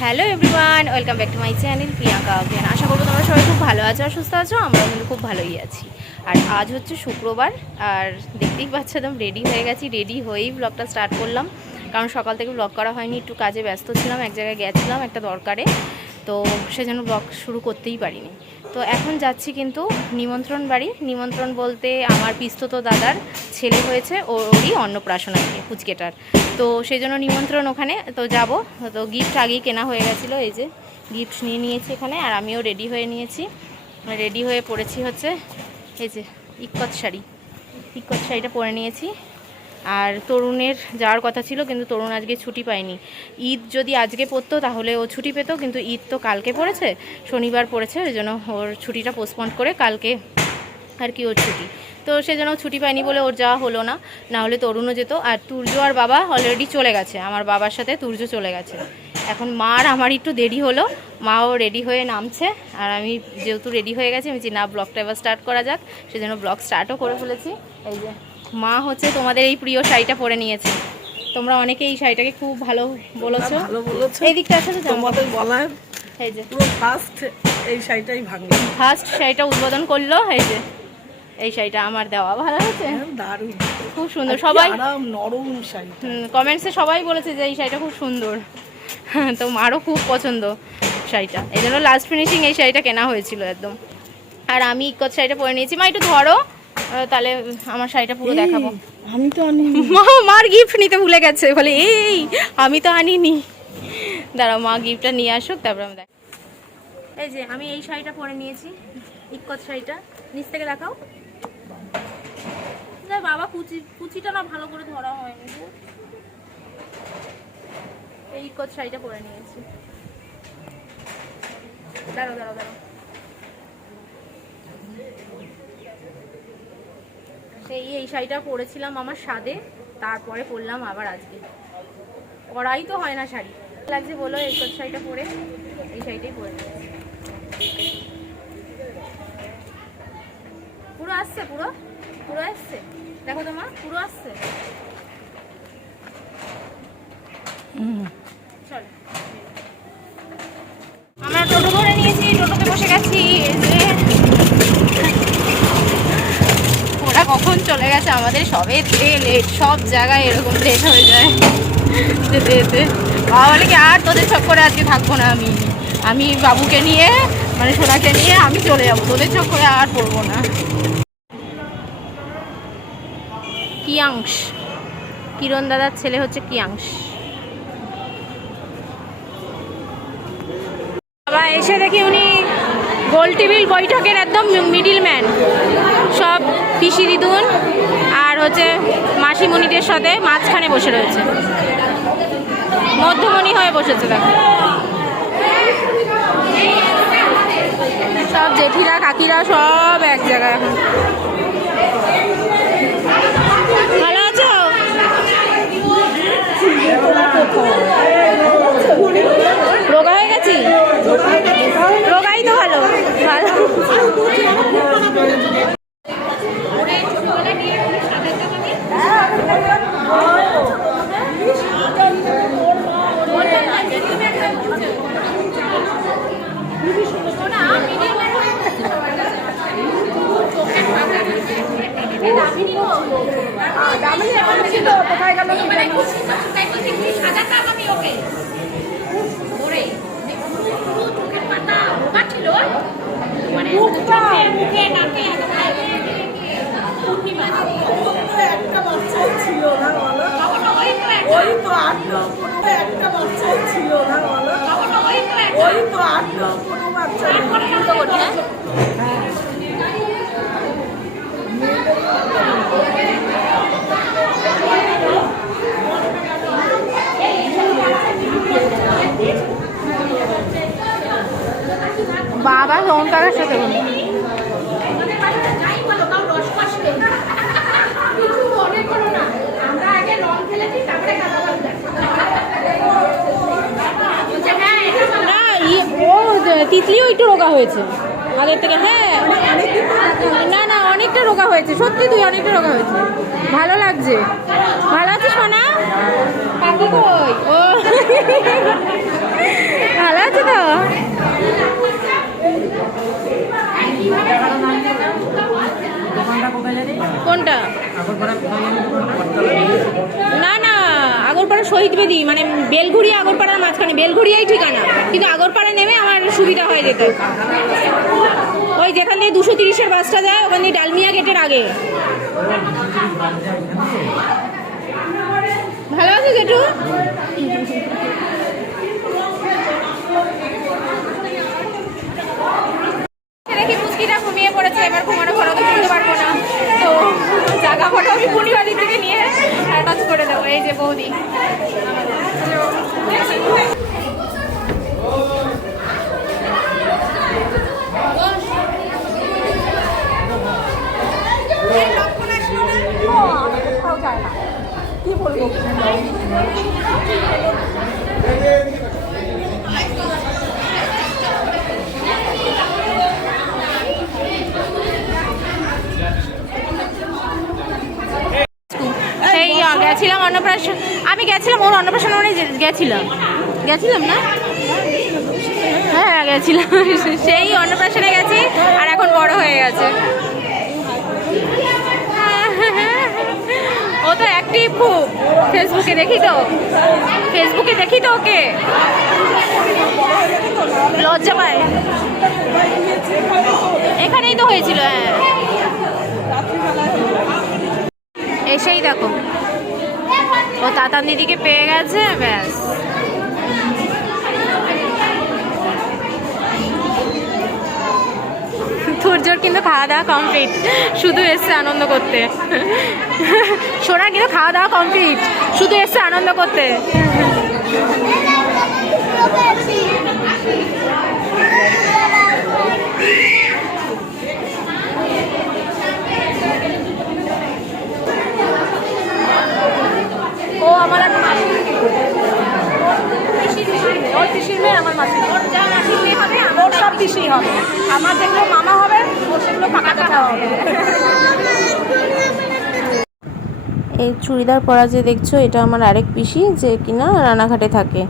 Hello everyone, welcome back to my channel Priyanka অজ্ঞান। আশা করবো তোমরা সবাই খুব ভালো আছো আর সুস্থ আছো। আমরা কিন্তু খুব ভালোই আছি। আর আজ হচ্ছে শুক্রবার, আর দেখতেই পাচ্ছ একদম রেডি হয়ে গেছি। রেডি হয়েই ব্লগটা স্টার্ট করলাম, কারণ সকাল থেকে ব্লগ করা হয়নি, একটু কাজে ব্যস্ত ছিলাম, এক জায়গায় গেছিলাম একটা দরকারে, তো সেজন্য ব্লগ শুরু করতেই পারিনি। তো এখন যাচ্ছি কিন্তু নিমন্ত্রণ বাড়ি। নিমন্ত্রণ বলতে আমার পিস্তত দাদার ছেলে হয়েছে, ওরই অন্নপ্রাশন আর কি, পুচকেটার। তো সেই জন্য নিমন্ত্রণ ওখানে, তো যাব। তো গিফট আগেই কেনা হয়ে গেছিলো, এই যে গিফট নিয়ে নিয়েছি এখানে, আর আমিও রেডি হয়ে নিয়েছি। রেডি হয়ে পড়েছি হচ্ছে এই যে ইক্কত শাড়িটা পরে নিয়েছি। আর তরুণের যাওয়ার কথা ছিল, কিন্তু তরুণ আজকে ছুটি পায়নি। ঈদ যদি আজকে পড়তো তাহলে ও ছুটি পেত, কিন্তু ঈদ তো কালকে পড়েছে, শনিবার পড়েছে, ওই জন্য ওর ছুটিটা পোস্টপন্ড করে কালকে আর কি ওর ছুটি। তো সেজন্য ছুটি পায়নি বলে ওর যাওয়া হলো না, না হলে তরুণও যেত। আর তুর্য আর বাবা অলরেডি চলে গেছে, আমার বাবার সাথে তুর্য চলে গেছে। এখন মা আর আমার একটু দেরি হলো, মাও রেডি হয়ে নামছে, আর আমি যেহেতু রেডি হয়ে গেছি, আমি না ব্লগটা এবার স্টার্ট করা যাক, সেজন্য ব্লগ স্টার্টও করে ফেলেছি। এই যে মা হচ্ছে তোমাদের এই প্রিয় শাড়িটা পরে নিয়েছে। তোমরা অনেকে এই শাড়িটাকে খুব ভালো বলেছো। এই দিকটা আছে তো তোমাদের বলায় এই যে পুরো ফার্স্ট এই শাড়িটাই ভাঙলো, ফার্স্ট শাড়িটা উদ্বোধন করলো। এই যে এই শাড়িটা আমার দেওয়া, ভালো হয়েছে, দারুণ, খুব সুন্দর। সবাই আরাম নরম শাড়ি, কমেন্টসে সবাই বলেছে যে এই শাড়িটা খুব সুন্দর। তো মারও খুব পছন্দ শাড়িটা, এই জন্য লাস্ট ফিনিশিং এই শাড়িটা কেনা হয়েছিল একদম। আর আমি ইক্কত শাড়িটা পরে নিয়েছি। মা একটু ধরো, তাহলে আমার শাড়িটা পুরো দেখাবো। আমি তো আনি মার গিফট নিতে ভুলে গেছে, বলে এই আমি তো আনিনি। দাঁড়াও, মা গিফটটা নিয়ে আসুক, তারপর আমি দেখ। এই যে আমি এই শাড়িটা পরে নিয়েছি, ইক্কত শাড়িটা। নিচ থেকে দেখাও। বাবা কুচিটা না ভালো করে ধরা হয়নি। এই ইক্কত শাড়িটা পরে নিয়েছি। দাঁড়াও দাঁড়াও দাঁড়াও, এই শাড়িটা পরেছিলাম আমার সাদে, তারপরে পরলাম আবার আজকে। পরাই তো হয় না শাড়ি, লাগছে বলো। এই শাড়িটা পরে, এই শাড়িটাই পরে নিয়েছি। পুরো আসছে, পুরো পুরো আসছে, দেখো তো মা, পুরো আসছে। চল, আমরা টোটো ধরে নিয়েছি, টোটোতে বসে গেছি। এই যে ওরা কখন চলে গেছে, আমাদের সবে লেট, সব জায়গায় এরকম লেট হয়ে যায় যেতে যেতে। বাবা বলে কি আর তোদের চক্করে আজকে থাকবো না, আমি বাবুকে নিয়ে, মানে সোনাকে নিয়ে আমি চলে যাবো, তোদের চক্করে আর পড়বো না। কিয়াংশ, কিরণ দাদার ছেলে হচ্ছে কিয়াংশ। বাবা এসে দেখি উনি গোল টিভির বৈঠকের একদম মিডিল ম্যান, সব পিসি দিদুন আর হচ্ছে মাসিমণিদের সাথে মাঝখানে বসে রয়েছে, মধ্যমণি হয়ে বসেছে। দেখো সব জেঠিরা কাকিরা সব এক জায়গায়। এখন ভালো আছো? রোগা হয়ে গেছি? রোগাই তো ভালো ভালো। বাবা রং কাকার সাথে তিতলিও একটু রোগা হয়েছে আগের থেকে। হ্যাঁ না না, অনেকটা রোগা হয়েছে, সত্যি তুই অনেকটা রোগা হয়েছে, ভালো লাগছে। ভালো আছিস সোনা? কাকি কই? ও না না, আগরপাড়া শহীদ বেদি, মানে বেলঘুরিয়া আগরপাড়ার মাঝখানে, বেলঘুরিয়াই ঠিকানা, কিন্তু আগরপাড়া নেমে আমার সুবিধা হয়ে যেত। ওই যেখান থেকে 230-এর বাসটা যায় ওখান থেকে ডালমিয়া গেটের আগে। ভালো আছে জেঠু? দেখি পুচকিটা ঘুমিয়ে পড়েছে, এবার ঘুমানো ঘরে তো শুনতে পারবো না, তো জায়গা ফটো আমি পরিবারের থেকে নিয়ে অ্যাটাচ করে দেবো। এই যে বৌদি, কি বলবো? সেই গেছিলাম অন্নপ্রাশন, আমি গেছিলাম ওর অন্নপ্রাশন, মানে গেছিলাম না? হ্যাঁ গেছিলাম, সেই অন্নপ্রাশনে গেছি, আর এখন বড় হয়ে গেছে। ও তো অ্যাক্টিভ খুব, ফেসবুকে দেখি তো ওকে, লজ্জা পায়। এখানেই তো হয়েছিল। হ্যাঁ, এসেই দেখো ও তাতান দিদিকে পেয়ে গেছে, ব্যাস। সূর্যর কিন্তু খাওয়া দাওয়া কমপ্লিট, শুধু এসছে আনন্দ করতে। সোনার কিন্তু খাওয়া দাওয়া কমপ্লিট, শুধু এসছে আনন্দ করতে। ও আমার এক মাসি, ওর পিসির মেয়ে আমার মাসি, ওর যা মাসির মেয়ে হবে ওর সব পিসি হবে, আমার যেগুলো মামা হবে ওর সেগুলো কাকা কাকা হবে। এই চুড়িদার পরা যে দেখছো, এটা আমার আরেক পিসি, যে কিনা রানাঘাটে থাকে।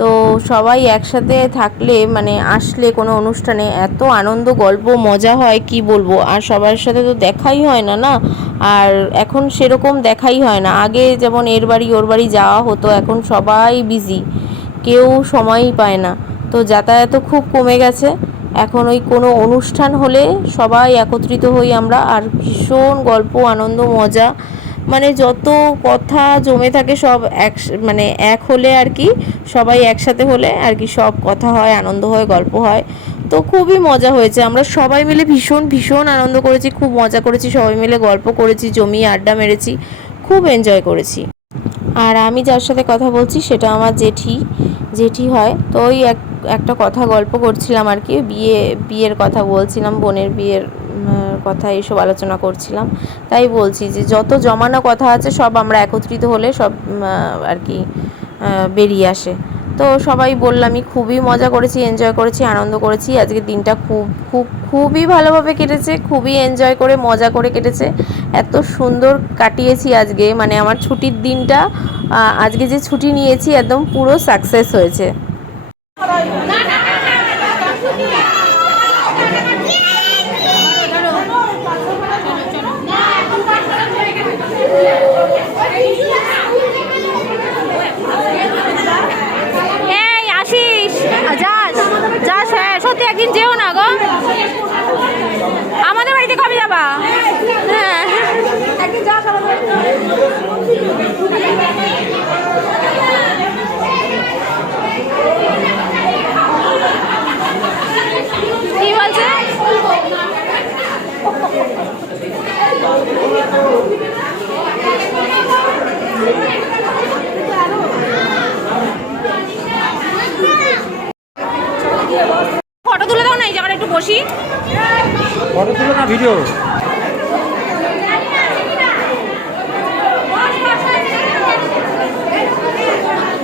তো সবাই একসাথে থাকলে, মানে আসলে কোনো অনুষ্ঠানে এত আনন্দ, গল্প, মজা হয় কি বলবো। আর সবার সাথে তো দেখাই হয় না না, আর এখন সেরকম দেখাই হয় না। আগে যেমন এর বাড়ি ওর বাড়ি যাওয়া হতো, এখন সবাই বিজি, কেউ সময়ই পায় না। তো যাতায়াতও খুব কমে গেছে। এখন ওই কোনো অনুষ্ঠান হলে সবাই একত্রিত হই আমরা, আর ভীষণ গল্প, আনন্দ, মজা, মানে যত কথা জমে থাকে সব মানে এক হলে আর কি, সবাই একসাথে হলে আর কি সব কথা হয়, আনন্দ হয়, গল্প হয়। তো খুবই মজা হয়েছে, আমরা সবাই মিলে ভীষণ ভীষণ আনন্দ করেছি, খুব মজা করেছি, সবাই মিলে গল্প করেছি, জমিয়ে আড্ডা মেরেছি, খুব এনজয় করেছি। আর আমি যার সাথে কথা বলছি সেটা আমার জেঠি হয়। তো ওই একটা কথা গল্প করছিলাম আর কি, বিয়ের কথা বলছিলাম, বোনের বিয়ের কথা এইসব আলোচনা করছিলাম। তাই বলছি যে যত জমানো কথা আছে সব আমরা একত্রিত হলে সব আর কি বেরিয়ে আসে। তো সবাই বললামই, খুবই মজা করেছি, এনজয় করেছি, আনন্দ করেছি। আজকের দিনটা খুবই ভালোভাবে কেটেছে, খুবই এনজয় করে মজা করে কেটেছে, এত সুন্দর কাটিয়েছি আজকে। মানে আমার ছুটির দিনটা, আজকে যে ছুটি নিয়েছি একদম পুরো সাকসেস হয়েছে। এই আসিস, যাস, হ্যাঁ সত্যি একদিন যেও না গো, আমাদের বাড়িতে কবে যাবা? হ্যাঁ একদিন যাস আমাদের বাড়িতে। কি বলছে? ফটো তুলে দাও না, এই জায়গাটা একটু বসি। ফটো তুলে না, ভিডিও।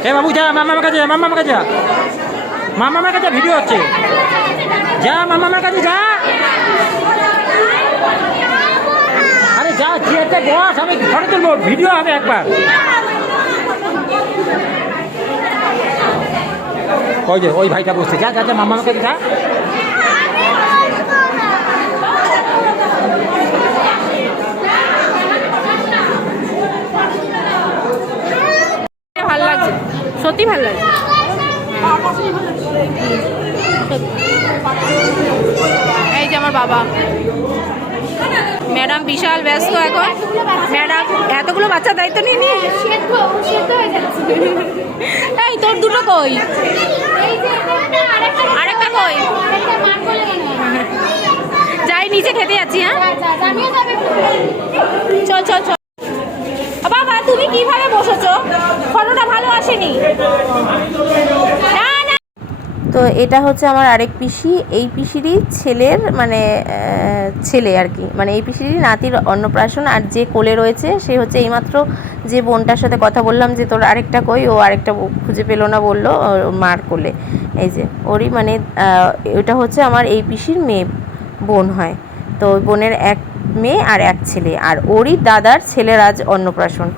এ বাবু যা, মামার কাছে যা, মামার কাছে ভিডিও হচ্ছে, যা মামার কাছে যা। আরে যা, চেয়ারটা বস, আমি ফটো তুলবো, ভিডিও হবে একবার। ওই যে ওই ভাইটা বসছে, যা যা যা, মামার কাছে যা। সত্যি ভালো লাগছে। এই যে আমার বাবা, ম্যাডাম বিশাল ব্যস্ত এখন। ম্যাডাম এতগুলো বাচ্চার দায়িত্ব নিয়ে নি। এই তোর দুটো কই, আরেকটা কই? যাই নিচে খেতে যাচ্ছি। হ্যাঁ চল চল চল। বাবা তুমি কিভাবে বসেছো? ফটোটা ভালো আসেনি। তো এটা হচ্ছে আমার আরেক পিসি, এই পিসিরই ছেলের মানে ছেলে আর কি, মানে এই পিসিরই নাতির অন্নপ্রাশন। আর যে কোলে রয়েছে সে হচ্ছে এইমাত্র যে বোনটার সাথে কথা বললাম যে তোর আরেকটা কই, ও আরেকটা খুঁজে পেলো না বললো, মার কোলে। এই যে ওরই মানে এটা হচ্ছে আমার এই পিসির মেয়ে বোন হয়। তো ওই বোনের এক মেয়ে আর এক ছেলে, আর ওরই দাদার ছেলের আজ অন্নপ্রাশন।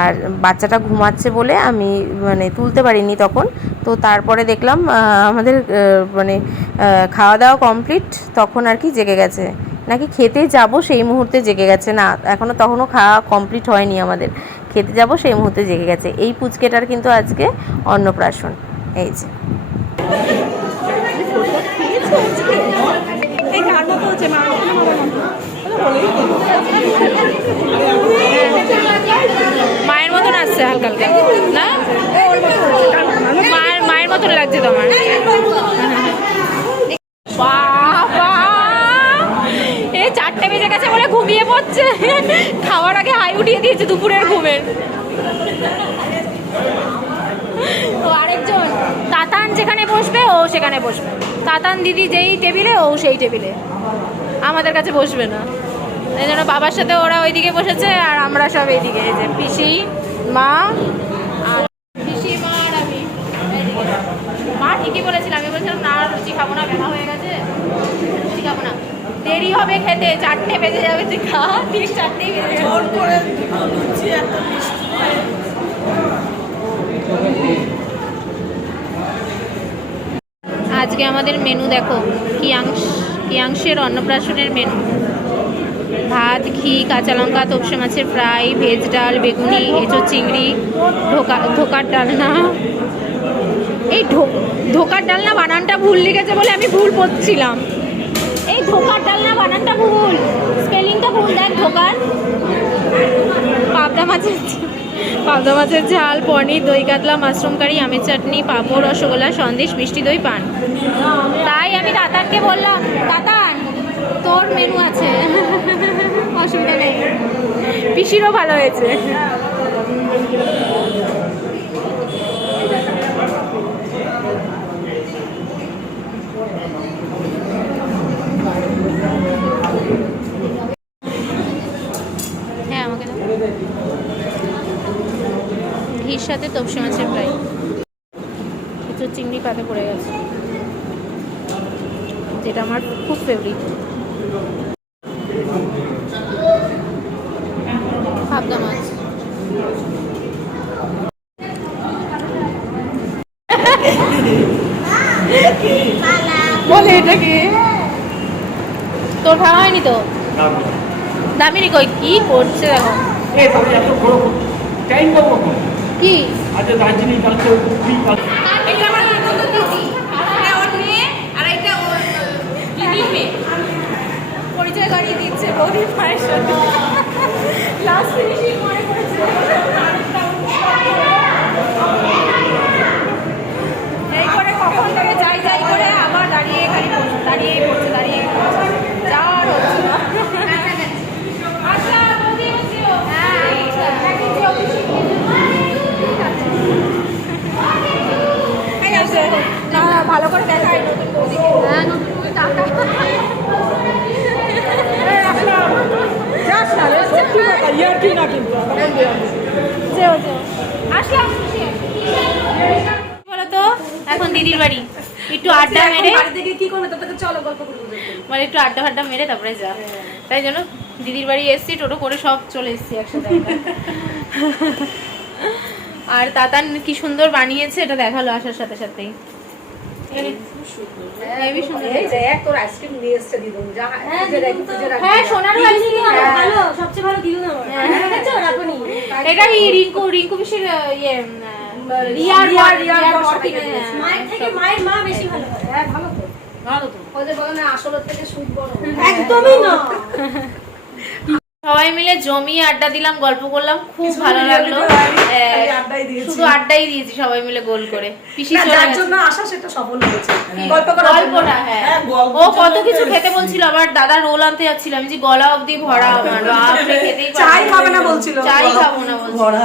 আর বাচ্চাটা ঘুমাচ্ছে বলে আমি মানে তুলতে পারিনি তখন। তো তারপরে দেখলাম আমাদের মানে খাওয়া দাওয়া কমপ্লিট, তখন আর কি জেগে গেছে, নাকি খেতে যাব সেই মুহূর্তে জেগে গেছে। না তখনও খাওয়া কমপ্লিট হয়নি আমাদের, খেতে যাব সেই মুহূর্তে জেগে গেছে। এই পুচকেটার কিন্তু আজকে অন্নপ্রাশন। এই যে মায়ের মতন আসছে হালকা হালকা না, মায়ের মতন লাগছে তোমার। বাবা এই 4টে বেজে গেছে বলে ঘুমিয়ে পড়ছে, খাওয়ার আগে হাই উঠিয়ে দিয়েছে দুপুরের ঘুমের। তো আরেকজন তাতান যেখানে বসবে ও সেখানে বসবে, তাতান দিদি যেই টেবিলে ও সেই টেবিলে, আমাদের কাছে বসবে না। এই জন্য বাবার সাথে ওরা ওইদিকে বসেছে আর আমরা সব এইদিকে। এই যে পিসি মা আর পিসি মা আর আমি। মা ঠিকই বলেছিলাম, আমি বলছিলাম না লুচি খাবো না, বেলা হয়ে গেছে, লুচি খাবো না, দেরি হবে খেতে, 4টে বেজে যাবে। তুই খা, ঠিক 4টেই বেজে যাবে। আজকে আমাদের মেনু দেখো, কিয়াংশের অন্নপ্রাশনের মেনু। ভাত, ঘি, কাঁচা লঙ্কা, তোপসে মাছের ফ্রাই, ভেজ ডাল, বেগুনি, এঁচোড় চিংড়ি, ধোকার ডালনা। এই ধোকার ডালনা বানানটা ভুল লিখেছে বলে আমি ভুল পড়ছিলাম। এই ধোকার ডালনা বানানটা ভুল, স্পেলিংটা ভুল দেখ। ধোকার পাবদা মাছের ঝাল, পনির, দই কাতলা, মাশরুম কারি, আমের চাটনি, পাঁপড়, রসগোল্লা, সন্দেশ, মিষ্টি দই, পান। তাই আমি তাতানকে বললাম, তাতান তোর মেনু আছে, অসুবিধা নেই। পিসিরও ভালো হয়েছে। হ্যাঁ আমাকে ঘির সাথে তোপসে মাছের ফ্রাই, কিছু চিংড়ি পাতে পড়ে গেছে, যেটা আমার খুব ফেভারিট। পাবদা মাছ, বলে এটা কি তোর খাওয়া হয়নি? তো দামিনী কই কি করছে দেখো। কি পরিচয় করিয়ে দিচ্ছে বৌদির মায়ের সাথে। লাস্ট ফিনিশিং মনে করেছে। এই করে কখন থেকে যাই করে আবার দাঁড়িয়ে পড়ছে যাওয়ার হচ্ছে না। না ভালো করে দেখাই নতুন বৌদিকে। হ্যাঁ নতুন বৌদি টাকা বলতো এখন দিদির বাড়ি একটু আড্ডা মেরে কি করবে, চলো গল্প মানে একটু আড্ডা মেরে তারপরে যা। তাই জন্য দিদির বাড়ি এসছি, টোটো করে সব চলে এসছি একসাথে। আর তাতান কি সুন্দর বানিয়েছে এটা দেখালো আসার সাথে সাথেই। এটা রিঙ্কু পিসির ইয়ে রিয়ার বর সবাইকে দিয়েছি। মায়ের থেকে মায়ের মা বেশি ভালো করে। হ্যাঁ ভালো তো ভালো তো ওদের বলে না আসলের থেকে সুদ বড় একদমই না। সবাই মিলে জমিয়ে আড্ডা দিলাম, গল্প করলাম, খুব ভালো লাগলো। আড্ডাই দিয়েছি শুধু আড্ডাই দিয়েছি সবাই মিলে গোল করে। পিসি না, চলে যার গেছে। জন্য আসা সেটা সফল হয়েছে গল্প করার জন্য। গল্পটা, হ্যাঁ। ও কত কিছু খেতে বলছিল, আবার দাদা রোল আনতে যাচ্ছিলাম, যে গলা অবধি ভরা আমার, বাপরে খেতেই পারছি না। চাই খাবে না বলছিল। চাই খাবো না বলছিল।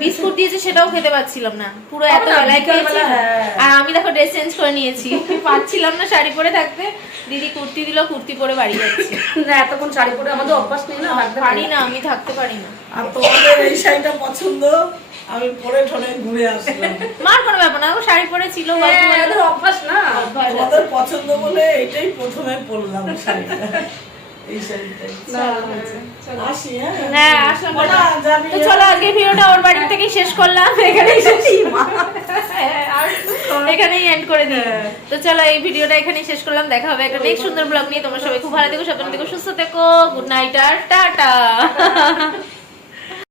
বিস্কুট দিয়েছে সেটাও খেতে পাচ্ছিলাম না, পুরো এত না, বেলায় খেয়েছি। বিকালবেলা, হ্যাঁ। আর আমি দেখো ড্রেস চেঞ্জ করে নিয়েছি, পাচ্ছিলাম না শাড়ি পরে থাকতে। দিদি কুর্তি দিল, কুর্তি পরে বাড়ি যাচ্ছি। না এতক্ষণ শাড়ি পরে আমাদের অভ্যাস নেই না থাকতে পারি না, আমি থাকতে পারি না। আর তোমাদের এই শাড়িটা পছন্দ, আমি পরে ঠনে ঘুরে আসলাম। মার কোনো ব্যাপার না, ও শাড়ি পরে ছিল, গল্প হ্যাঁ, করলো। ওদের অভ্যাস না তোমাদের পছন্দ বলে এটাই প্রথমে পরলাম শাড়িটা, এই শাড়িটাই। আসি, হ্যাঁ? হ্যাঁ, আসলাম। ওরা যাবি, তো চলো আজকে ভিডিওটা ওর বাড়ি থেকেই শেষ করলাম, এখানেই শেষ। হ্যাঁ, আর এখানেই এন্ড করে দিই। তো চলো এই ভিডিওটা এখানেই শেষ করলাম, দেখা হবে একটা নেক্সট সুন্দর ব্লগ নিয়ে। তোমরা সবাই খুব ভালো থেকো, সাবধানে থেকো, সুস্থ থেকো। গুড নাইট আর টাটা।